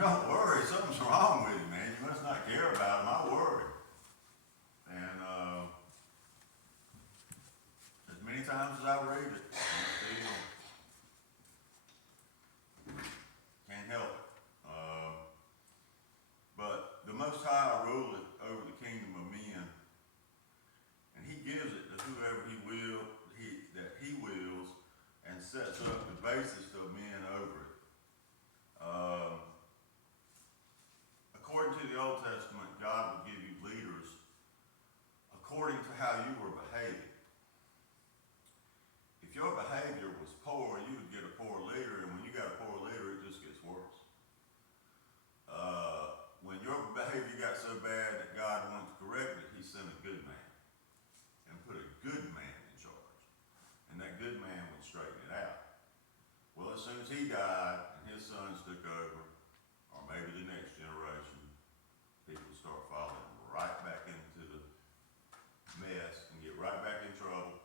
don't worry, something's wrong with you, man. You must not care about him. I worry. And as many times as I read it, I still can't help it. But the Most High ruleth over the kingdom of men, and He gives it to whoever that He wills, and sets up the basis of men over it. According to the Old Testament, God will give you leaders according to how you were behaving. If your behavior was poor, you would get a poor leader, and when you got a poor leader, it just gets worse. When your behavior got so bad that God wanted to correct it, He sent a good man and put a good man in charge. And that good man would straighten it out. Well, as soon as he died and his sons took over, or maybe the next generation, people start falling right back into the mess and get right back in trouble.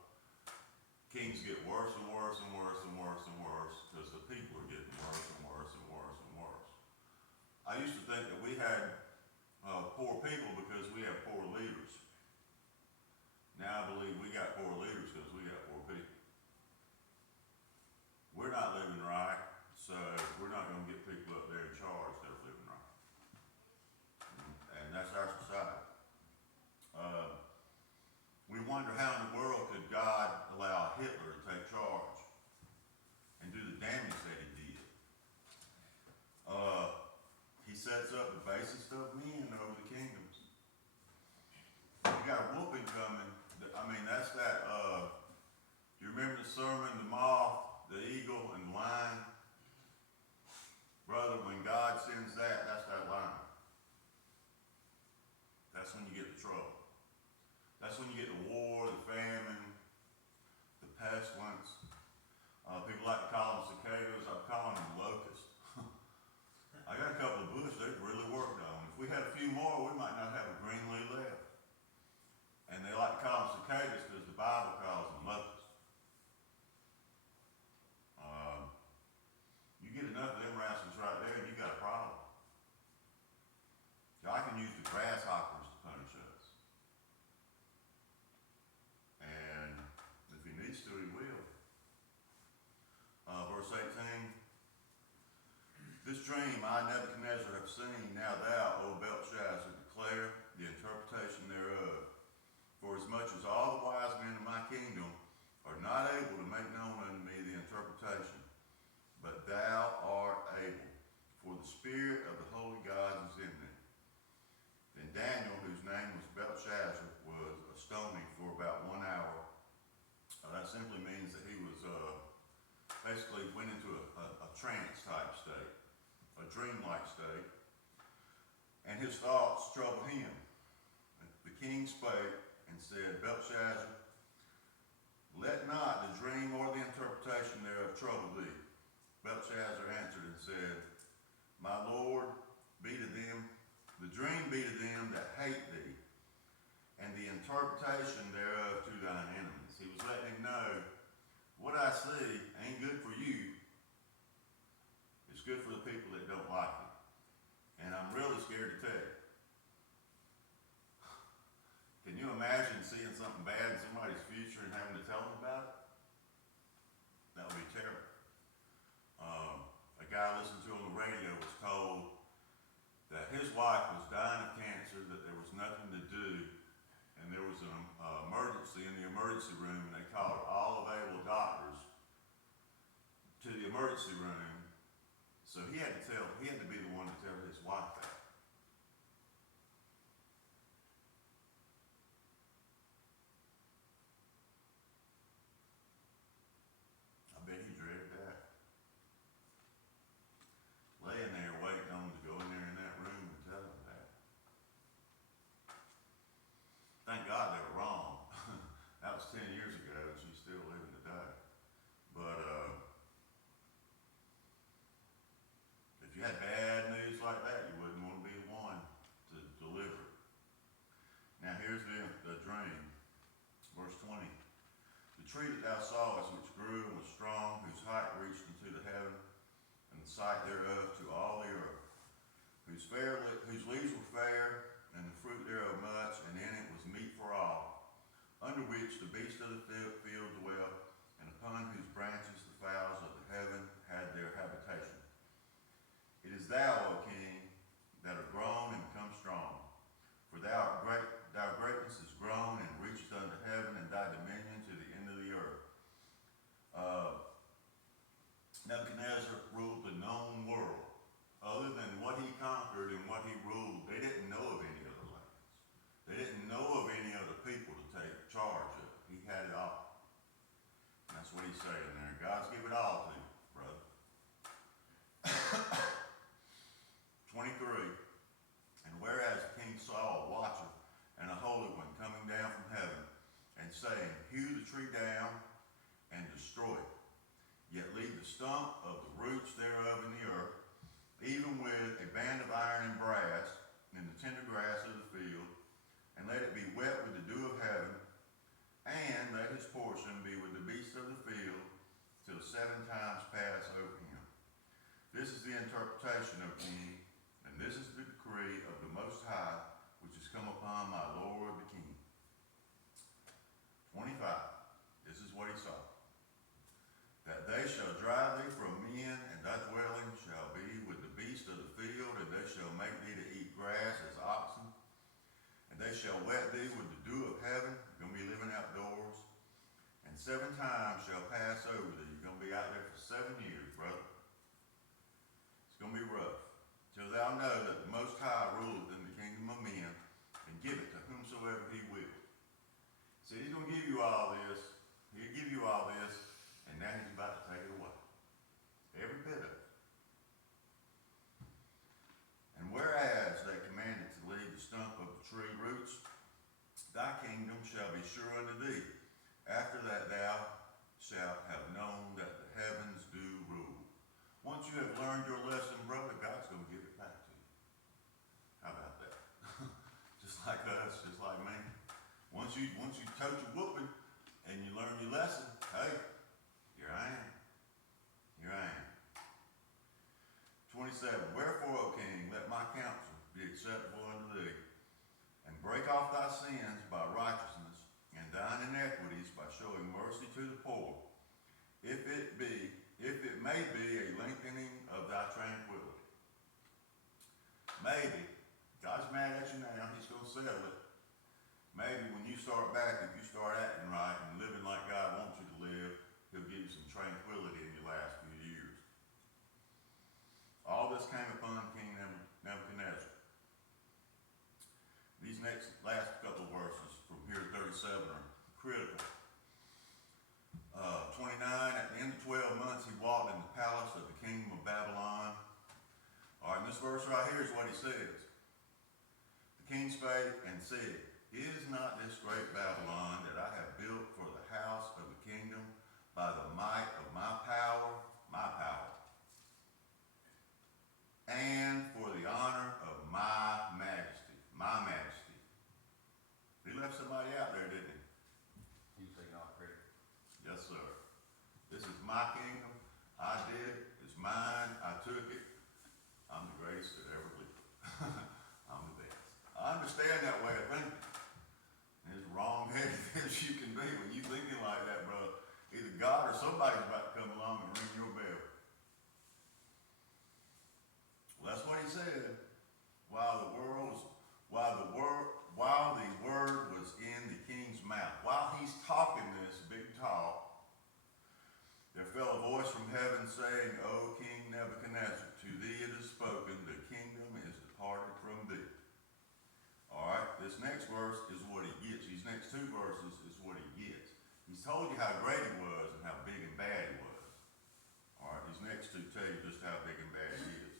Kings get worse and worse and worse and worse and worse because the people are getting worse and worse and worse and worse. I used to think that we had poor people because we have poor leaders. Now I believe we got poor leaders because we got poor people. We're not living right, so we're not going to get people up there in charge that are living right. And that's our society. We wonder how in the world could God allow Hitler to take charge and do the damage that he did. He sets up the basis of men over the kingdoms. You got a whooping coming. I mean, that's that, you remember the sermon, the moth, the eagle, and the lion? Brother, when God sends that, that's that lion. That's when you get the trouble. That's when you get the war, the famine, the pestilence. People like to call them cicadas. I'm calling them locusts. I got a couple of bushes they've really worked on. If we had a few more, we might not have a green leaf left. And they like to call them cicadas because the Bible calls them locusts. You get enough of them rascals right there, and you got a problem. God can use the grasshoppers to punish us. And if he needs to, he will. Verse 18. This dream I, Nebuchadnezzar, have seen. Now thou, O Belshazzar, declare the interpretation thereof. For as much as all the wise men of my kingdom are not able to make known unto me the interpretation, but thou art able, for the spirit of the holy gods is in thee. Then Daniel, whose name was Belshazzar, was astonished for about 1 hour. That simply means that he was basically went into a trance type state, a dreamlike state, and his thoughts troubled him. The king spake and said, Belshazzar, let not the dream or the interpretation thereof trouble thee. Belshazzar answered and said, my Lord, be to them, the dream be to them that hate thee, and the interpretation thereof to thine enemies. He was letting him know, what I see ain't good for you. It's good for the people that don't like it. And I'm really scared to tell you. Can you imagine seeing something bad in somebody's future and having to tell them about it? That would be terrible. A guy I listened to on the radio was told that his wife was dying of cancer, that there was nothing to do, and there was an emergency in the emergency room, and they called all available doctors to the emergency room. So he had to be the one to tell his wife that. I bet he dreaded that. Laying there waiting on him to go in there in that room and tell him that. Thank God they were wrong. That was 10 years ago, and she's still living today. But if you had bad news like that, you wouldn't want the interpretation, O king, and this is the decree of the Most High, which has come upon my lord the king. 25. This is what he saw. That they shall drive thee from men, and thy dwelling shall be with the beasts of the field, and they shall make thee to eat grass as oxen, and they shall wet thee with the dew of heaven. You're going to be living outdoors. And 7 times shall pass over thee. You're going to be out there for 7 years, brother. It's going to be rough. Till thou know that the Most High ruleth in the kingdom of men, and give it to whomsoever he will. See, he's going to give you all this. He'll give you all this, and now he's about to take it away. Every bit of it. And whereas they commanded to leave the stump of the tree roots, thy kingdom shall be sure unto thee. After that thou shalt have known that the heavens do rule. Once you have learned your lesson, brother, God's going to give it back to you. How about that? Just like us, just like me. Once you tote your whooping and you learn your lesson, hey, here I am. Here I am. 27. Wherefore, O king, let my counsel be acceptable unto thee, and break off thy sins by righteousness, and thine iniquities by showing mercy to the poor, if it may be a lengthening of thy tranquility. Maybe, God's mad at you now, he's going to settle it. Maybe when you start back, if you start acting right and living like God wants you to live, he'll give you some tranquility in your last few years. All this came upon King Nebuchadnezzar. These last couple of verses from here to 37 are critical. 29, at the end of 12 months, he walked in the palace of the kingdom of Babylon. All right, and this verse right here is what he says. The king spake and said, Is not this great Babylon that I have built for the house of the kingdom by the might of my power, and for the honor of my majesty, He left somebody out there, didn't he? You take all credit. Yes, sir. This is my kingdom. I did it. It's mine. I took it. I'm the greatest that ever lived. I'm the best. I understand that way of thinking. As wrong-headed as you can be when you thinking like that, brother. Either God or somebody's about to come along and ring your bell. Well, that's what he said. While the word was in the king's mouth. While he's talking this big talk, there fell a voice from heaven saying, O King Nebuchadnezzar, to thee it is spoken, the kingdom is departed from thee. All right, this next verse is what he gets. These next 2 verses is what he gets. He's told you how great he was and how big and bad he was. All right, these next 2 tell you just how big and bad he is.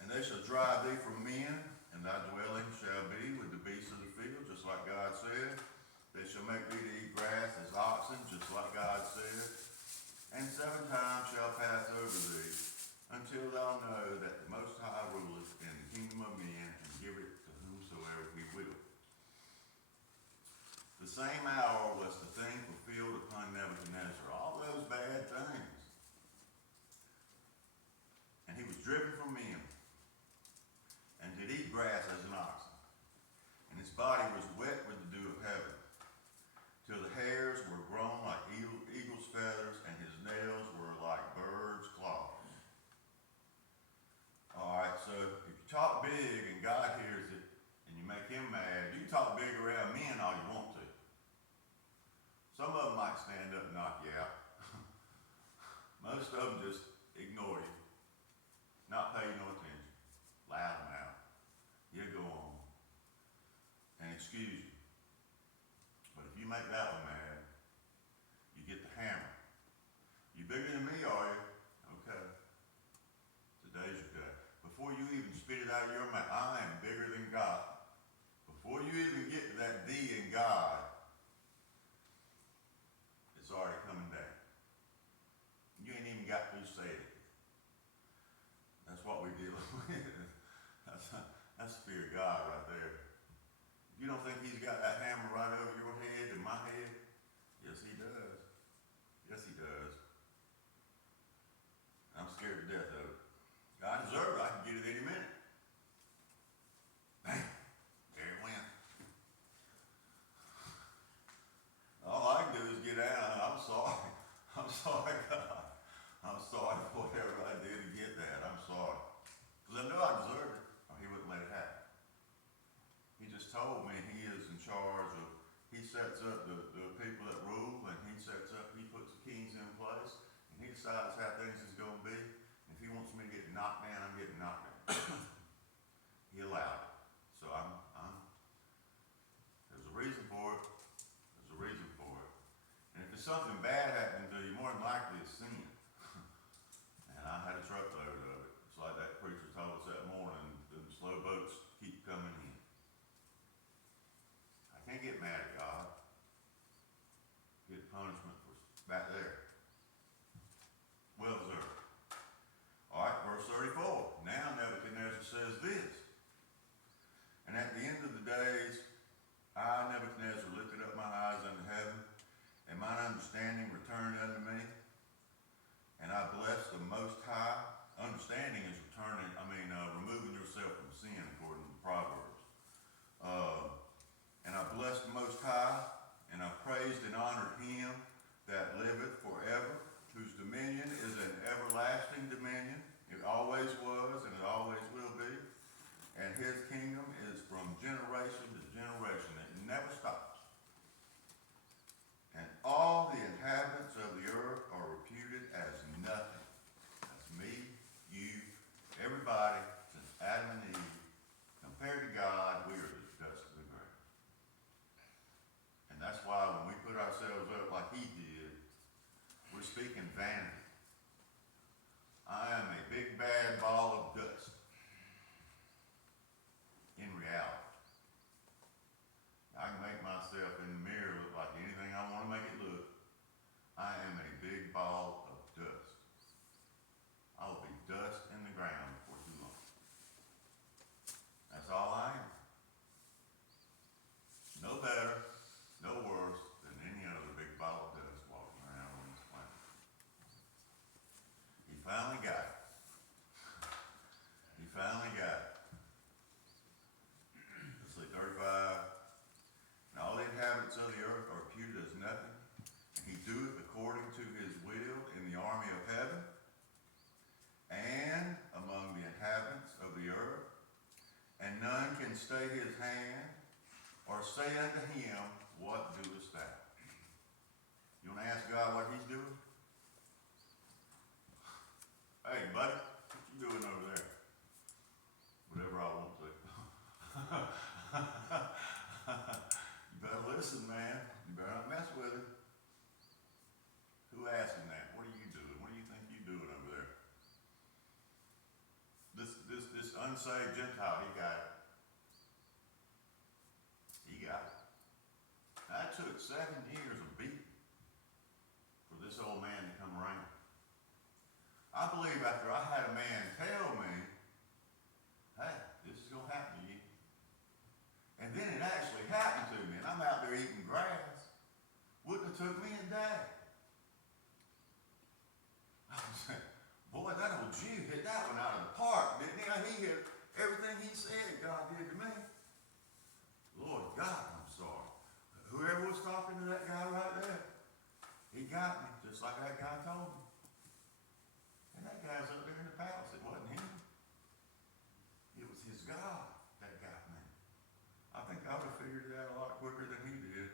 And they shall drive thee from men, and thy dwelling shall be with the beasts of the field, just like God said. They shall make thee to eat grass as oxen, just like God said. And 7 times shall pass over thee, until thou know that the Most High ruleth in the kingdom of men, and give it to whomsoever he will. The same hour was the thing fulfilled upon Nebuchadnezzar, all those bad things. And he was driven from men, and did eat grass as an oxen. And his body was wet with the dew of heaven, till the hairs were grown like eagle's feathers, and his nails were like birds' claws. All right, so if you talk big and God hears it, and you make him mad, you can talk big around men all you want to. Some of them might stand up and knock you out. Most of them just ignore you, not pay you no attention, loud them out. You go on and excuse you. But if you make that one mad, you get the hammer. You bigger than me, are you? Okay. Today's your day. Before you even spit it out of your mouth, I am bigger than God. Before you even get to that D in God, it's already coming down. You ain't even got to say it. That's what we're dealing with. That's the fear of God right there. If you don't think he's got that hammer right over your head and my head, yes he does. Yes he does. I'm scared to death of it. and stay his hand, or say unto him, what doest thou? You wanna ask God what he's doing? Hey, buddy, what you doing over there? Whatever I want to. You better listen, man. You better not mess with him. Who asked him that? What are you doing? What do you think you're doing over there? This unsaved Gentile, he got it. He got it. That took 7 years of beating for this old man to come around. I believe after I had a man tell me, hey, this is going to happen to you. And then it actually happened to me, and I'm out there eating grass. Wouldn't have took me a day. I was saying, boy, that old Jew hit that one out of the park, didn't he? He hit everything he said God did to me. Lord God, I'm sorry. Whoever was talking to that guy right there, he got me, just like that guy told me. And that guy's up there in the palace. It wasn't him. It was his God that got me. I think I would have figured it out a lot quicker than he did.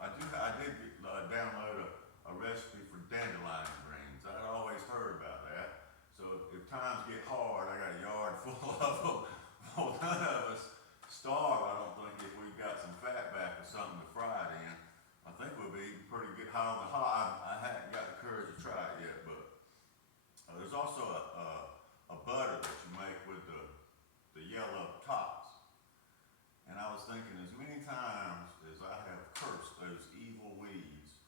I did download a recipe for dandelion greens. I'd always heard about that. So if times get hard, I got a yard full of them. Well, none of us starve, I don't think, if we've got some fat back or something to fry it in. I think we'll be eating pretty good high on the hot. I hadn't got the courage to try it yet, but there's also a butter that you make with the yellow tops. And I was thinking, as many times as I have cursed those evil weeds,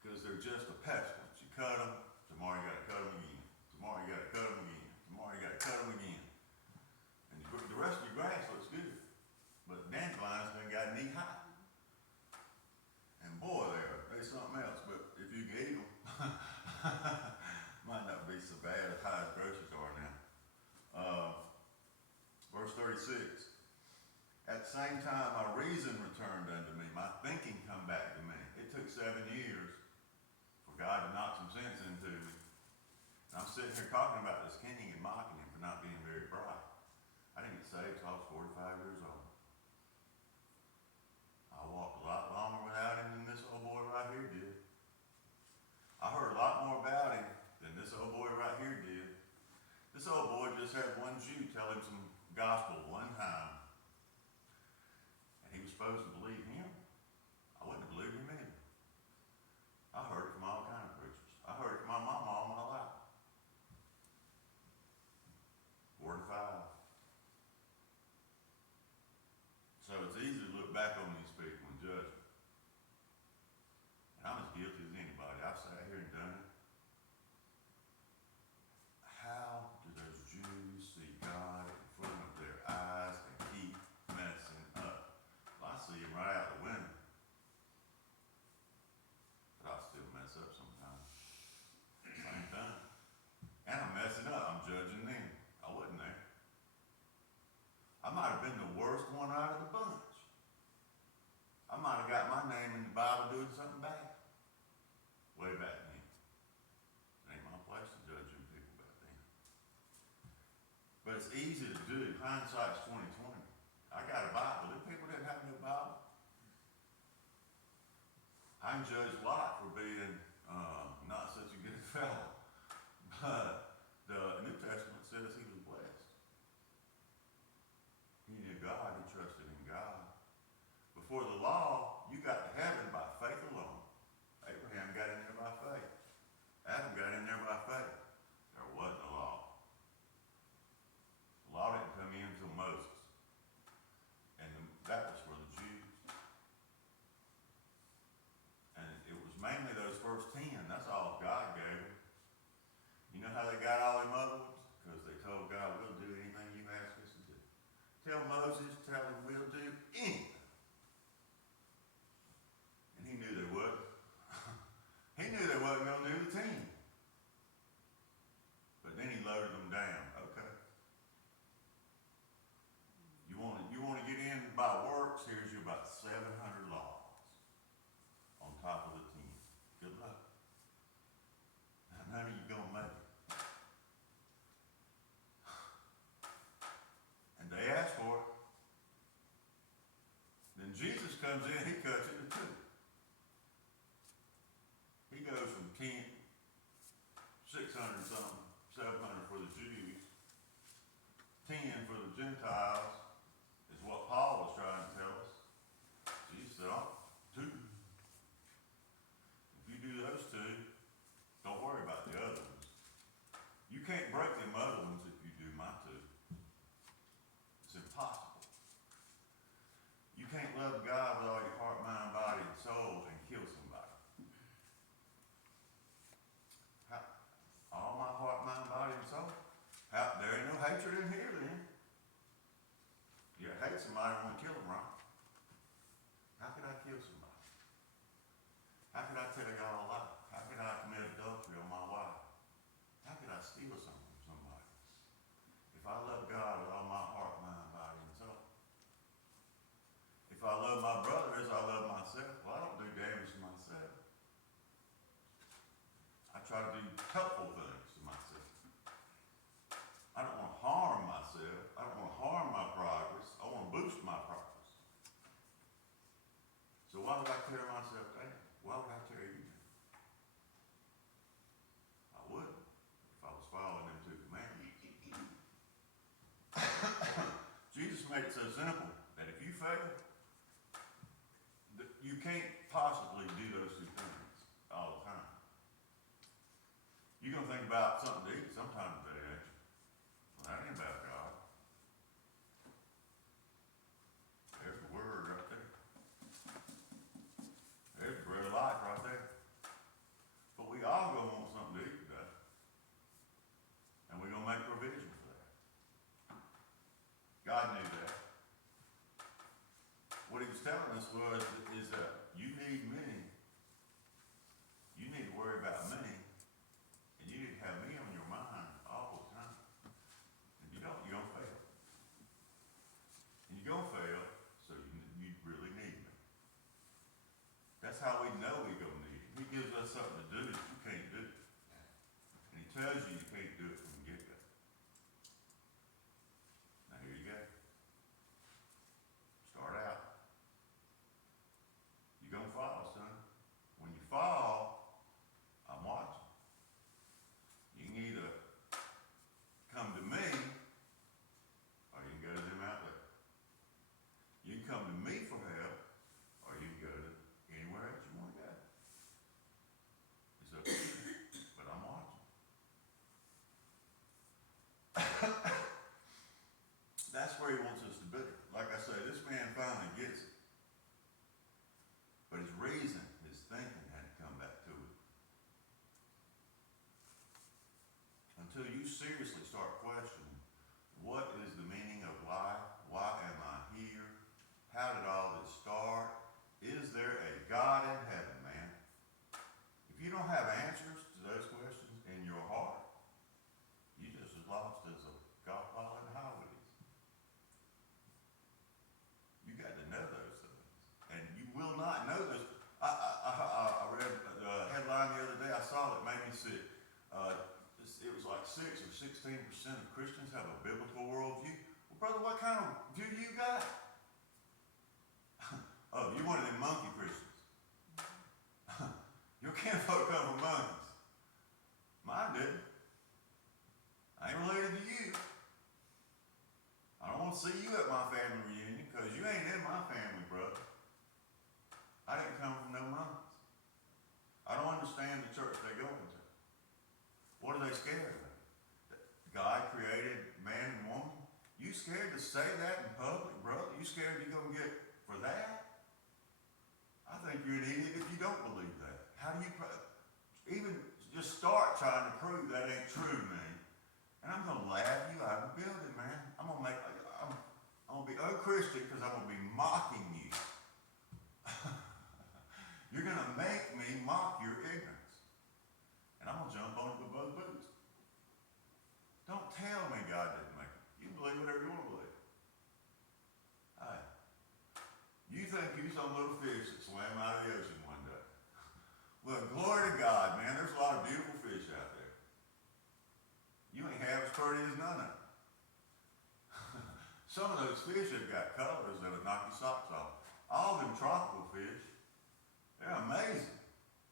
because they're just a pestilence. You cut them, tomorrow you gotta cut them again. Tomorrow you gotta cut them again. Tomorrow you gotta cut them again. And the rest of your grass looks good. But dandelions done got knee high. And boy, they're something else. But if you can eat them, might not be so bad as high as groceries are now. Verse 36. At the same time, my reason returned unto me. My thinking come back to me. It took 7 years for God to knock some sense into me. And I'm sitting here talking about this king and mocking him for not being very bright. I didn't get saved until I was 45 years old. I walked a lot longer without him than this old boy right here did. I heard a lot more about him than this old boy right here did. This old boy just had one Jew tell him some gospel one time. And he was supposed to believe him. I wouldn't have believed him either. I heard it from all kinds of preachers. I heard it from my mama all my life. 4 to 5. So it's easy to look back on these people and judge them. And I'm as guilty as anybody. I've sat here and done it. How do those Jews see God in front of their eyes and keep messing up? Well, I see him right out the window. But I still mess up sometimes. Same thing. And I'm messing up. I'm judging them. I wasn't there. I might have been the worst one out of the bunch. I might have got my name in the Bible doing something bad. Way back then. It ain't my place to judge them people back then. But it's easy to do. Hindsight's 20/20. I got a Bible. Them people didn't have no Bible. I can judge Lot for being not such a good fellow. But the New Testament says he was blessed. He knew God. He trusted in God. Before the law, you got to heaven by faith alone. Abraham got in there by faith. Adam got in there by faith. There wasn't a law. The law didn't come in until Moses. And that was for the Jews. And it was comes in, he cuts it in two. He goes from 10, 600 something, 700 for the Jews, 10 for the Gentiles, is what Paul was trying to tell us. Jesus said, oh, 2. If you do those 2, don't worry about the other ones. You can't break them other ones if you do my 2. It's impossible. You can't love God with all your heart, mind, body, and soul and kill somebody. All my heart, mind, body, and soul? There ain't no hatred in here then. You hate somebody and want to kill them, right? How could I kill somebody? How could I tell y'all a lie? How could I commit adultery on my wife? How could I steal something from somebody? If I love God with all my heart, mind, body, and soul. If I love my brother as I love myself, well, I don't do damage to myself. I try to do helpful things to myself. I don't want to harm myself. I don't want to harm my progress. I want to boost my progress. So why would I tear myself down? Why would I tear you down? I wouldn't if I was following them 2 commandments. Jesus made it so simple that if you fail, you can't possibly do those 2 things all the time. You're going to think about something to eat sometime today, ain't you? Well, that ain't about God. There's the word right there. There's the bread of life right there. But we all gonna want something to eat today. And we're gonna make provision for that. God knew that. What he was telling us is that you need me. You need to worry about me. And you need to have me on your mind all the time. If you don't, you're gonna fail. And you're gonna fail, so you really need me. That's how we know we're gonna need him. He gives us something to do that you can't do. And he tells you you can't do it from the get-go. Now here you go. Start out. You're gonna fall, son. When you fall, I'm watching. You can either come to me, or you can go to them out there. You can come to me for help, or you can go to anywhere else you want to go. It's up to you, but I'm watching. That's where he wants us to be. Like I say, this man finally gets it. But his reason, his thinking had to come back to it. Until you seriously start questioning, what is the meaning of life? Why am I here? How did all this start? Is there a God in heaven, man? If you don't have answers to those questions in your heart, you're just as lost as a golf ball in the highways. You got to know those things. And you will not know this. I read a headline the other day. I saw it made me sick. It was like 6 or 16% of Christians have a biblical worldview. Well, brother, what kind of view you got? Oh, you one of them monkey Christians. Your kinfolk come from monkeys. Mine didn't. I ain't related to you. I don't want to see you at my family reunion because you ain't in my family, brother. I didn't come from no monkeys. I don't understand the church they go into. What are they scared of? That God created man and woman? You scared to say that in public, brother? You scared you're going to get for that? I think you're an idiot if you don't believe that. How do you even just start trying to prove that ain't true, man? And I'm going to laugh you out of the building, man. I'm going to be unchristian because I'm going to be mocking you. You're going to make me mock your ignorance. And I'm going to jump on it with both boots. Don't tell me God didn't make it. You can believe whatever you want to believe. Hey, you think you're some little fish that swam out of the ocean one day. Well, glory to God, man. There's a lot of beautiful fish out there. You ain't half as pretty as none of them. Some of those fish have got colors that'll knock your socks off. All them tropical fish, they're amazing.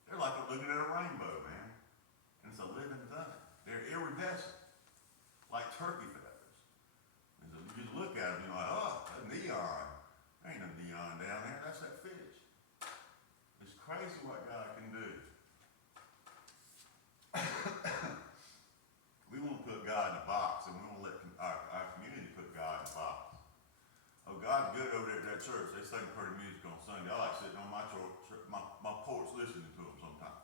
They're like looking at a rainbow, man. And it's a living thing. They're iridescent, like turkey feathers. And so you just look at them, you're like, oh, a neon. There ain't no neon down there. That's that fish. It's crazy what God can do. We want to put God in a box, and we want to let our community put God in a box. Oh, God's good over there at that church. They sing pretty music on Sunday. I like sitting on my porch listening to them sometimes.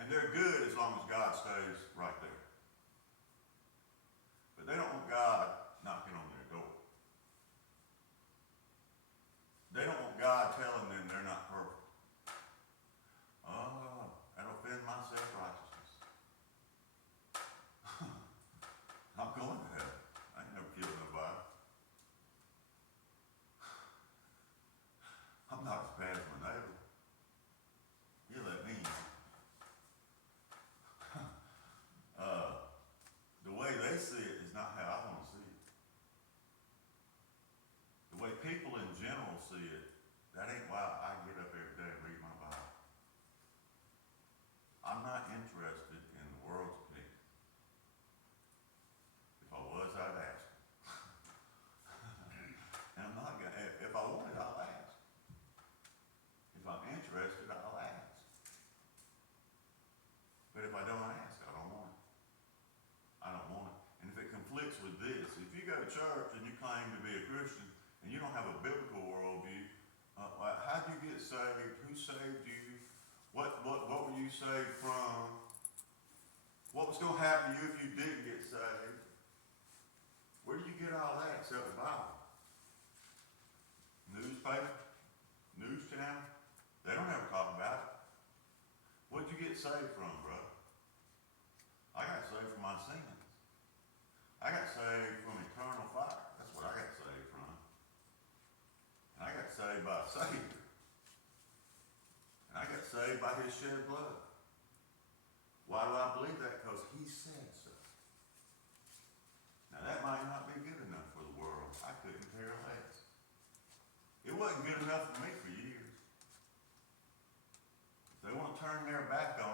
And they're good as long as God stays right there. But they don't want God knocking on their door. They don't want God telling them they're not perfect. Oh, that'll offend my self-righteousness. I'm going to heaven. I ain't never killed nobody. I'm not as bad as my neighbor. You let me in. The way they see it is not how I want to see it. The way people in general see it, that ain't why I get up every day and read my Bible. I'm not interested in the world's opinion. If I was, I'd ask. And I'm not gonna, if I wanted, I'll ask. If I'm interested, I'll ask. But if I don't ask, I don't want it. I don't want it. And if it conflicts with this, if you go to church and you claim to be a Christian and you don't have a biblical worldview, how did you get saved? Who saved you? What were you saved from? What was going to happen to you if you didn't get saved? Where do you get all that except the Bible? Newspaper? News channel? They don't ever talk about it. What did you get saved from, brother? I got saved from my sins. I got saved from eternal fire. That's what I got saved from. And I got saved by a Savior. And I got saved by His shed blood. Why do I believe that? Because He said so. Now that might not be good enough for the world. I couldn't care less. It wasn't good enough for me for years. If they want to turn their back on